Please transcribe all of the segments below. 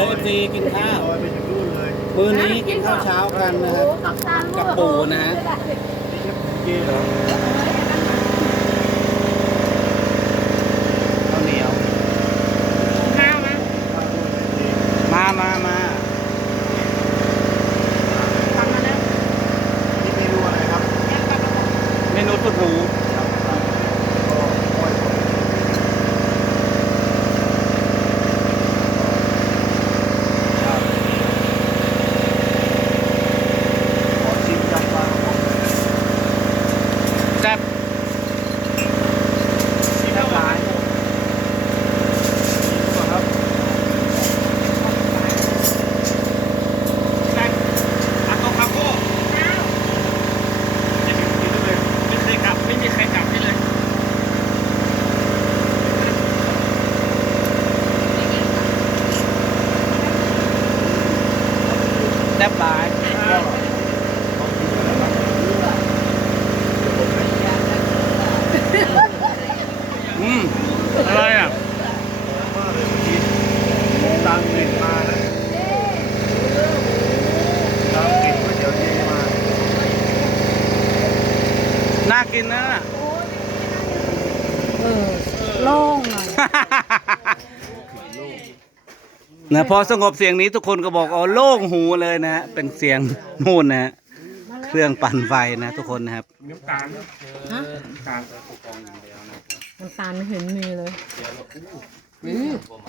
ด้อเอฟซีกินข้าวลอยไปถึงนู่นเลยมื้อนี้กินข้าวเช้ากันนะครับกับปู่นะฮะนี่แค่เย่เหรอข้าวเหนียวข้าวนะมามามา ฟังมาแล้ว นี่เมนูอะไรครับ แกงปลากระป๋อง เมนูสุดหรู ครับครับก็ปล่อยครับขอชิมยำปลากระป๋อง แซ่บ แซ่บหลายครับ อาโตคาโก้จะมีกินด้วยไม่เคยกลับ ไม่มีใครกลับให้เลย แซ่บหลาย อืมอะไรอะ มากเลยเมื่อกี้ผม ตามกลิ่นมานะตามกลิ่นก๋วยเตี๋ยวเจ๊มา น่ากินนะเออโล่งหน่อยนะพอสงบเสียงนี้ทุกคนก็บอกอ๋อโล่งหูเลยนะฮะเป็นเสียงนู่นนะฮะเครื่องปั่นไฟนะทุกคนนะครับ น้ำตาลฮะน้ำตาลน้ำตาลไม่เห็นมีเลยสม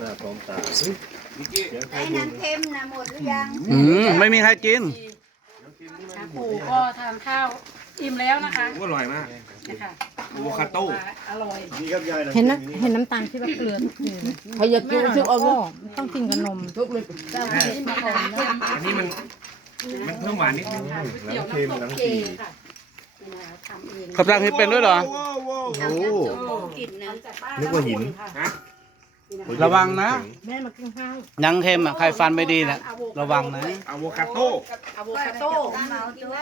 หน้าพร้อมตาไอ้นั้นเค็มนะหมดหรือยังอืมไม่มีใครกินปู่ก็ทานข้าวอิ่มแล้วนะคะ อร่อยมากนะคะอะโวคาโต้อร่อยนี่ครับยายเห็นนะเห็นน้ำตาลที่ว่าเกลือทุกทีเลยใครอยากกินชุบเอาลูกต้องกินกับนมชุบเลยแต่วันนี้มาก่อนนะอันนี้มันมันเพิ่มหวานนิดนึงหลังเค็มหลังสีค่ะนี่นะคะทำเองขับรังเห็ดเป็นด้วยเหรอโอ้โหกลิ่นนะนึกว่าหินฮะ ระวังนะ แม่มากินข้าวยังเค็มอะใครฟันไม่ดีนะระวังนะ อะโวคาโต้อะโวคาโต้เมาตัว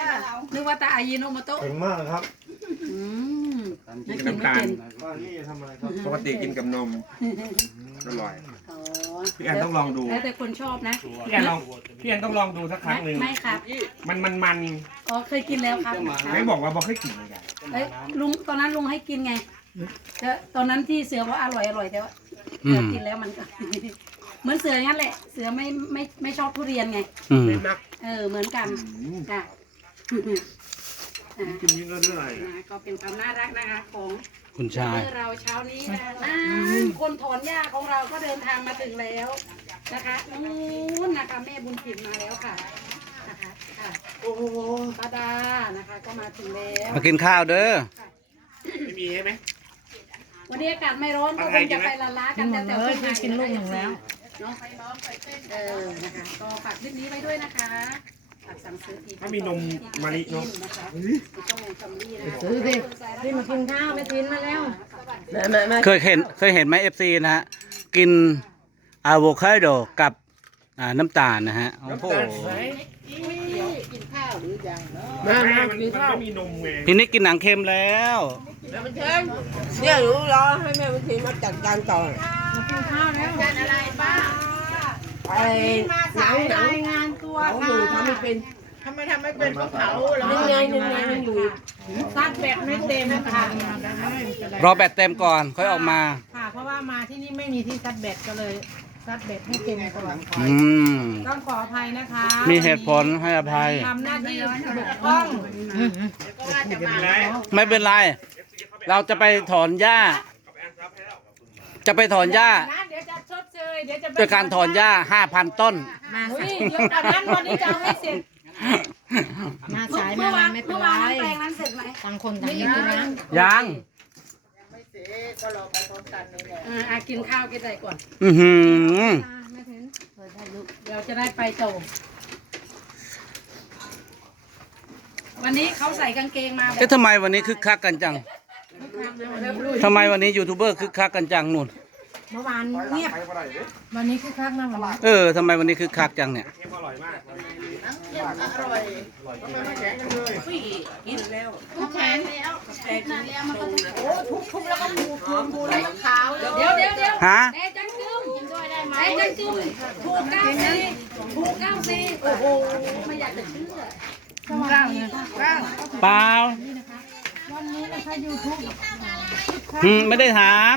นึกว่าตาอายิโนโมโตะเก่งมากนะครับอืมกินกับน้ำตาลว่านี่ทำอะไรครับปกติกินกับนมอร่อย อ๋อพี่แอนต้องลองดู แล้วแต่คนชอบนะพี่แอนลองพี่แอนต้องลองดูสักครั้งหนึ่งไม่ครับมันมันมันอ๋อเคยกินแล้วครับไม่บอกว่าบอกให้กินเลยกันเอ้ยลุงตอนนั้นลุงให้กินไงแต่ตอนนั้นที่เสือว่าอร่อยอร่อยแต่ว่า อืมแต่กินแล้วมันก็ เหมือนเสืองั้นแหละ เสือไม่ไม่ไม่ชอบทุเรียนไง อืมเออ เหมือนกันจ้ะอะกินนี้ก็เรื่องอะไรนะก็เป็นความน่ารักนะคะของคุณชายเมื่อเราเช้านี้นะอ่าคนถอนหญ้าของเราก็เดินทางมาถึงแล้วนะคะนู้นนะคะแม่บุญถิ่นมาแล้วค่ะนะคะค่ะโอ้โหป้าดานะคะ ก็มาถึงแล้วมากินข้าวเด้อ ไม่มีใช่ไหม วันนี้อากาศไม่ร้อนก็คงจะไปละล้ากันแต่แต่คนไหนกินลูกหนึ่งแล้วเนาะเออนะคะก็ฝากคลิปนี้ไว้ด้วยนะคะฝากสั่งซื้อทีถ้ามีนมมะลิเนาะนะคะช่องแอนซัมลี่นะคะซื้อสิที่มากินข้าวไม่กินมาแล้วแม่แม่แม่เคยเห็นเคยเห็นไหมเอฟซีนะฮะกินอะโวคาโดกับอ่าน้ำตาลนะฮะโอ้โหแม่แม่มันกินมันข้าวไม่มีนมไงพี่นิกกินหนังเค็มแล้ว แม่มันเชิญเนี่ยหนูรอให้แม่มันทีมาจัดการต่อมากินข้าวแล้วอะไรป้าไอ้หนังหนังรายงานตัวหนังอยู่ทำไม่เป็นทำไมทำไม่เป็นก็เผายังไงยังไงมันอยู่ซัดแบบไม่เต็มค่ะรอแบตเต็มก่อนค่อยออกมา ค่ะ เพราะว่ามาที่นี่ไม่มีที่ซัดแบตก็เลยซัดแบตให้เต็มก่อนอืม ต้องขออภัยนะคะมีเหตุผลให้อภัย ทำหน้าที่บกพร่อง ไม่เป็นไร เราจะไปถอนหญ้า จะไปถอนหญ้านะเดี๋ยวจะชดเชยเดี๋ยวจะไปด้วยการถอนหญ้าห้าพันต้น มาอุ้ยเดี๋ยวตอนนั้นวันนี้จะเอาให้เสร็จมาสายเมื่มาอวานไม่เป็นเมื่อไรวานนั้นแปลงนั้นเสร็จไหมต่างคนต่างกินนะยังอ่าอะกินข้าวกินอะไรก่อน อือหือเดี๋ยวจะได้ไปโตวันนี้เขาใส่กางเกงมาแบเอ๊ะบทำไมวันนี้คึกคักกันจัง ทำไมวันนี้ยูทูบเบอร์คึกคักกันจังนู่น เมื่อวานเงียบ วันนี้คือคักนะวันนี้เออทำไมวันนี้คึกคักจังเนี่ย เค็มอร่อยมากทุกแขนแล้วแขนแล้วมันก็โอ้ทุบทุบแล้วก็หมูหมูหมูแล้วมันขาวแล้วเดี๋ยวเดี๋ยวเดี๋ยวฮะแม่จังกึมกินด้วยได้ยจุ้มถูกเก้าสี่ถูกเก้าสี่โอ้โหไม่อยากจะเชื่อเปล่าวันนี้ นะคะยูทูบอืมไม่ได้ถาม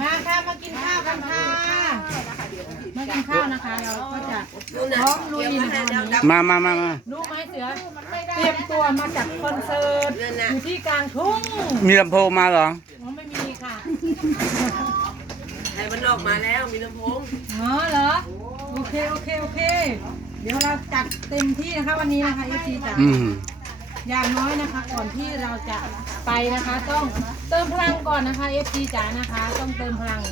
มาค่ะมากินข้าวกันค่ะมากินข้าวนะคะเราก็จะนู่นน่ะพร้อมลุยนะคะมามามามารู้ไหมเสือเตรียมตัวมาจากคอนเสิร์ตนั่นน่ะอยู่ที่กลางทุ่งมีลำโพงมาเหรอ อ๋อไม่มีค่ะไทยมันออกมาแล้วมีลำโพงอ๋อเหรอโอเคโอเคโอเค เดี๋ยวเราจัดเต็มที่นะคะวันนี้นะคะเอซีจ๋า อืม อย่างน้อยนะคะ ก่อนที่เราจะไปนะคะ ต้องเติมพลังก่อนนะคะ FC จ๋านะคะ ต้องเติมพลัง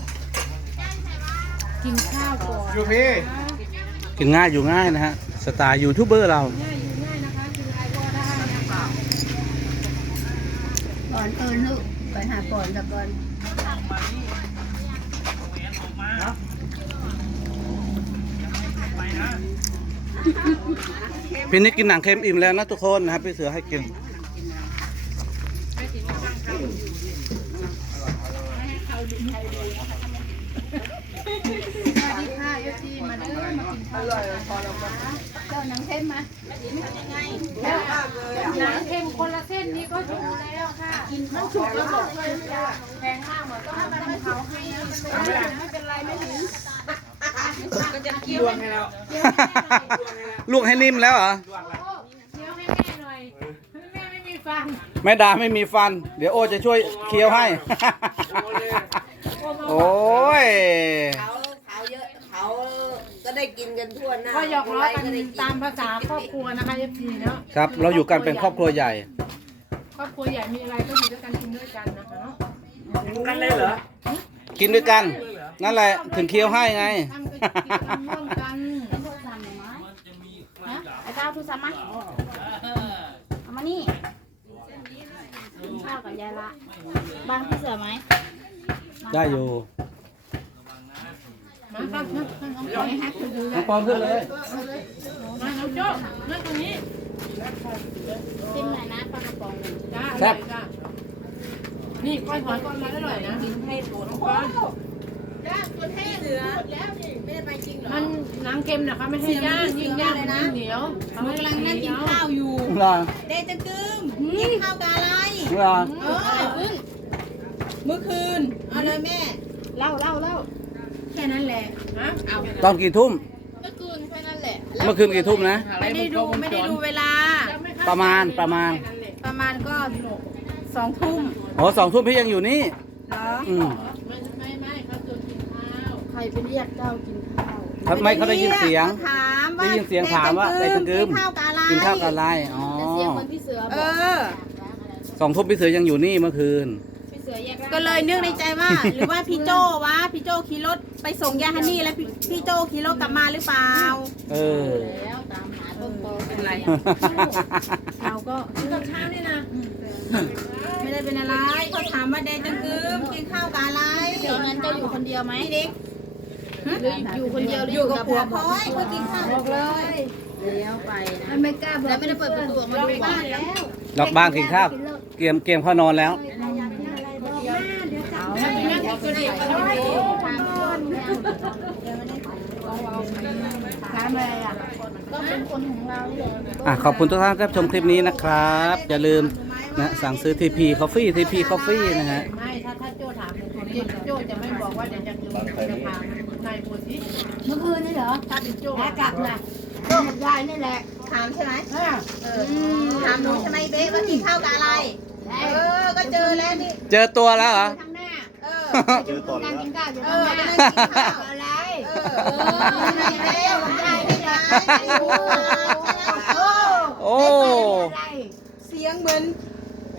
กินข้าวก่อนยูพี่กินง่ายอยู่ง่ายนะฮะสไตล์ยูทูบเบอร์เราง่ายอยู่ง่ายนะคะคือไอวอได้นะคะก่อนเอิญลูกไปหาก่อนกับก่อน พี่นิกกินหนังเค็มอิ่มแล้วนะทุกคนนะครับพี่เสือให้กินเอฟซีมาเด้อมากินข้าวเจ้าหนังเข้มมาหนังเค็มคนละเส้นนี้ก็ถูกแล้วค่ะกินมันถูกแล้วหมดเลยแพงมากเหมือนต้องทำเขาให้ไม่เป็นไรไม่ถึง ก็จะเคี้ยวให้ลวกให้นิ่มแล้วเหรอเคี้ยวให้แม่หน่อยแม่ไม่มีฟันแม่ดาไม่มีฟัน เดี๋ยวโอจะช่วยเคี้ยวให้ โอ้ยเขาเขาเยอะเขาก็ได้กินกันทั่วหน้าก็หยอกล้อกันได้ตามภาษาครอบครัวนะคะ FC เนาะครับ เราอยู่กันเป็นครอบครัวใหญ่ ครอบครัวใหญ่มีอะไรก็อยู่ด้วยกันกินด้วยกันนะคะเนาะกันเลยเหรอกินด้วยกัน นั่นแหละถึงเคี้ยวให้ไง ทำกันกิจกรรมร่วมกันโทรศัพท์หน่อยไหมฮะไอ้เจ้าโทรศัพท์มาเอามานี่กินข้าวกับยายละ บางพี่เสือไหมได้อยู่มาครับมามาไม่ฮักคือดูน้องปอนขึ้นเลย มาน้องโจ้นั่งตรงนี้ซิมหน่อยนะปลากระป๋องหนึ่งจ้าจ้านี่ก้อยหอยก้อยมาอร่อยนะให้โถน้องก้อน มันน้ำเค็มนะคะไม่ให้ย่างยิ่งย่างยิ่งเหนียวกำลังนั่งกินข้าวอยู่เหรอเดจกึมกินข้าวกับอะไรเหรอเออเมื่อคืนเอาเลยแม่ เล่าเล่าเล่าแค่นั้นแหละฮะเอาตอนกี่ทุ่ม เมื่อคืนแค่นั้นแหละเมื่อคืนกี่ทุ่มนะ ไม่ได้ดูไม่ได้ดูเวลา ประมาณประมาณ ประมาณก็สองทุ่มโอ้สองทุ่มพี่ยังอยู่นี่ เหรอ อืมไม่ไม่ไม่เขาชวนกินข้าว ใคร ไปเรียกเจ้ากินข้าวทำไมเขาได้ยินเสียงถามว่าได้ยินเสียงถามว่าได้ตังกึมกินข้าวกับอะไรกินข้าวกับอะไรอ๋อเสียงเหมือนพี่เสือเอบอกอ สองทุ่มพี่เสือยังอยู่นี่เมื่อคืน พี่เสือแยกก็เลยนึกในใจว่า หรือว่าพี่โจวะพี่โจขี่รถไปส่งยาฮันนี่แล้วพี่พี่โจขี่รถกลับมาหรือเปล่า เออ แล้วตามหาต้นโตเป็นไรเราก็กับเช้านี่นะไม่ได้เป็นอะไรเขาถามว่าเดจังกึมกินข้าวกับอะไรตอนนั้นเจ้าอยู่คนเดียวไหมพี่เด็กหรื ออยู่คนเดียวหรือออยู่ยู่กักับบผัวผัวพอยเขากินข้าวบอกเลยแล้วไปนะไม่กล้าบอกแล้วไม่ได้เปิดประตูออกมาดูบ้านแล้วล็อกบ้านกินข้าวเกมเกมเข้านอนแล้วนั่งกินก๋วยเตี๋ยวกันดีถามอะไรอะก็เป็นคนของเราเลยอะขอบคุณทุกท่านที่รับชมคลิปนี้นะครับ อย่าลืมนะสั่งซื้อทีพีคอฟฟี่ทีพีคอฟฟี่นะฮะไม่ถ้าถ้าโจ้ถาม คนนี้โจ้จะไม่บอกว่าเดี๋ยวจะคืนจะพานายพูดสิเมื่อคืนนี่เหรอถ้าเป็นโจ้แล้วกลับล่ะโตกับยายนี่แหละถามใช่ไหมเออเออถามหนูใช่ไหมเบ๊ว่ากินข้าวกับอะไร เออ ก็เจอแล้วนี่ เจอตัวแล้วเหรอข้างหน้า เออเจอตอนนั่แล้งวกินข้าวอยู่เอข้างอหไปน้านั่งกินข้าวอะไร เออเออไม่ได้แล้วยายไม่ได้โอ้โอ้เสียงเหมือน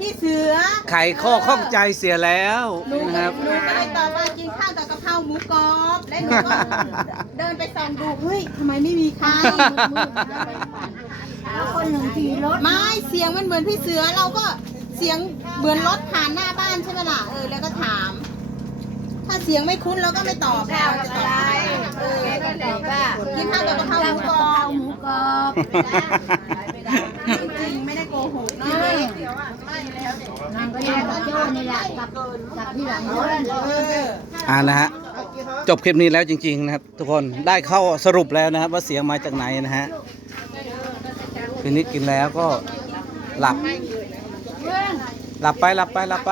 พี่เสือไขข้อข้องใจเสียแล้วหนูนะครับ หนูก็เลยตอบว่ากินข้าวกับกะเพราหมูกรอบและหนูก็เดินไปส่องดูเฮ้ยทำไมไม่มีใครแล้วคนหนึ่งขี่รถไม่เสียงมันเหมือนพี่เสือเราก็เสียงเหมือนรถผ่านหน้าบ้านใช่ไหมล่ะเออแล้วก็ถาม ถ้าเสียงไม่คุ้นเราก็ไม่ตอบเราจะตอบอะไรเออก็ตอบว่ากินข้าวกับกะเพราหมูกรอบ หมูกรอบจริงๆไม่ได้โกหกเนางก็ยังกับโจ้นี่แหละกับกับที่หลังรถเอออ่านะฮะจบคลิปนี้แล้วจริง ๆ นะครับ ทุกคนได้เข้าสรุปแล้วนะครับ ว่าเสียงมาจากไหนนะฮะทีนี้กินแล้วก็หลับ หลับไปหลับไปหลับไป